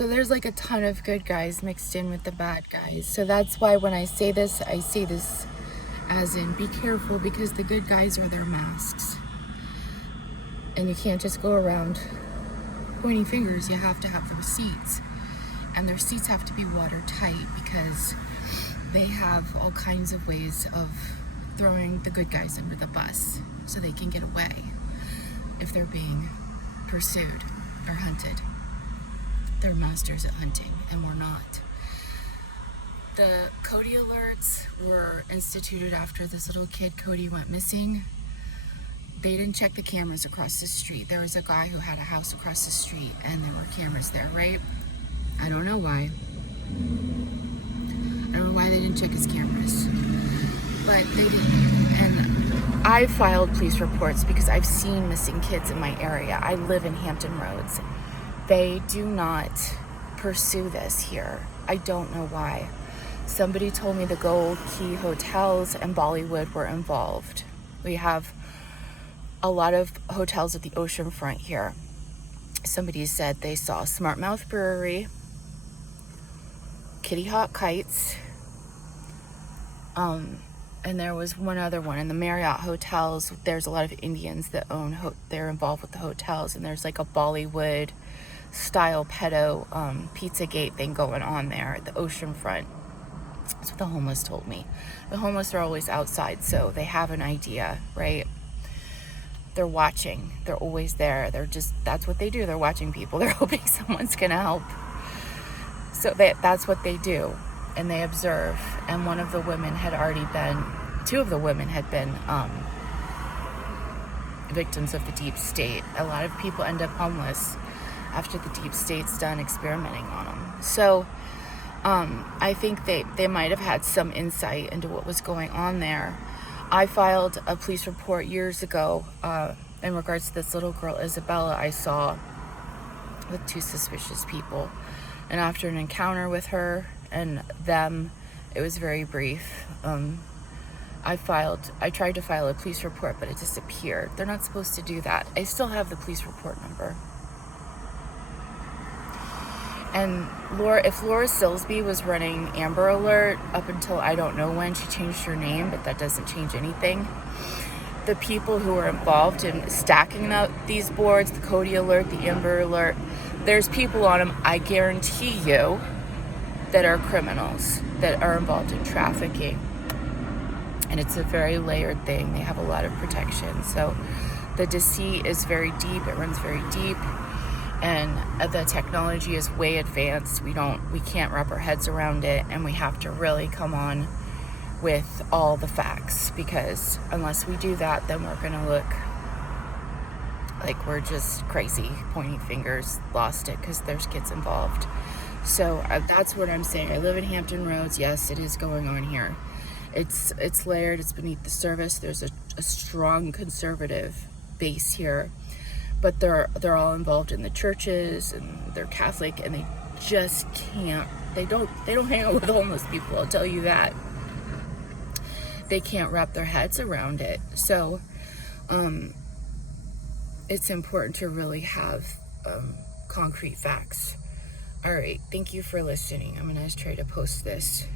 So there's like a ton of good guys mixed in with the bad guys. So that's why when I say this as in be careful, because the good guys are their masks. And you can't just go around pointing fingers. You have to have the receipts. And their seats have to be watertight because they have all kinds of ways of throwing the good guys under the bus so they can get away if they're being pursued or hunted. They're masters at hunting, and we're not. The Cody alerts were instituted after this little kid, Cody, went missing. They didn't check the cameras across the street. There was a guy who had a house across the street, and there were cameras there, right? I don't know why. I don't know why they didn't check his cameras. But they didn't. And I filed police reports because I've seen missing kids in my area. I live in Hamton Roads. They do not pursue this here. I don't know why. Somebody told me the Gold Key hotels and Bollywood were involved. We have a lot of hotels at the ocean front here. Somebody said they saw Smart Mouth Brewery, Kitty Hawk Kites, and there was one other one in the Marriott hotels. There's a lot of Indians that own, they're involved with the hotels, and there's like a Bollywood style pedo Pizzagate thing going on there at the ocean front. That's what the homeless told me. The homeless are always outside, so they have an idea, right? They're watching. They're always there. That's what they do. They're watching people. They're hoping someone's gonna help. So that's what they do, and they observe. And two of the women had been victims of the deep state. A lot of people end up homeless after the deep state's done experimenting on them. So I think they might have had some insight into what was going on there. I filed a police report years ago in regards to this little girl, Isabella, I saw with two suspicious people. And after an encounter with her and them, it was very brief. I tried to file a police report, but it disappeared. They're not supposed to do that. I still have the police report number. And if Laura Silsby was running Amber Alert up until I don't know when, she changed her name, but that doesn't change anything. The people who are involved in stacking out these boards, the Cody Alert, the Amber Alert, there's people on them, I guarantee you, that are criminals, that are involved in trafficking. And it's a very layered thing. They have a lot of protection. So the deceit is very deep. It runs very deep. And the technology is way advanced. We can't wrap our heads around it, and we have to really come on with all the facts, because unless we do that, then we're gonna look like we're just crazy, pointing fingers, lost it, because there's kids involved. So that's what I'm saying. I live in Hamton Roads. Yes, it is going on here. It's layered. It's beneath the surface. There's a strong conservative base here. But they're all involved in the churches, and they're Catholic, and they just can't. They don't hang out with homeless people. I'll tell you that. They can't wrap their heads around it. So, it's important to really have concrete facts. All right, thank you for listening. I'm gonna try to post this.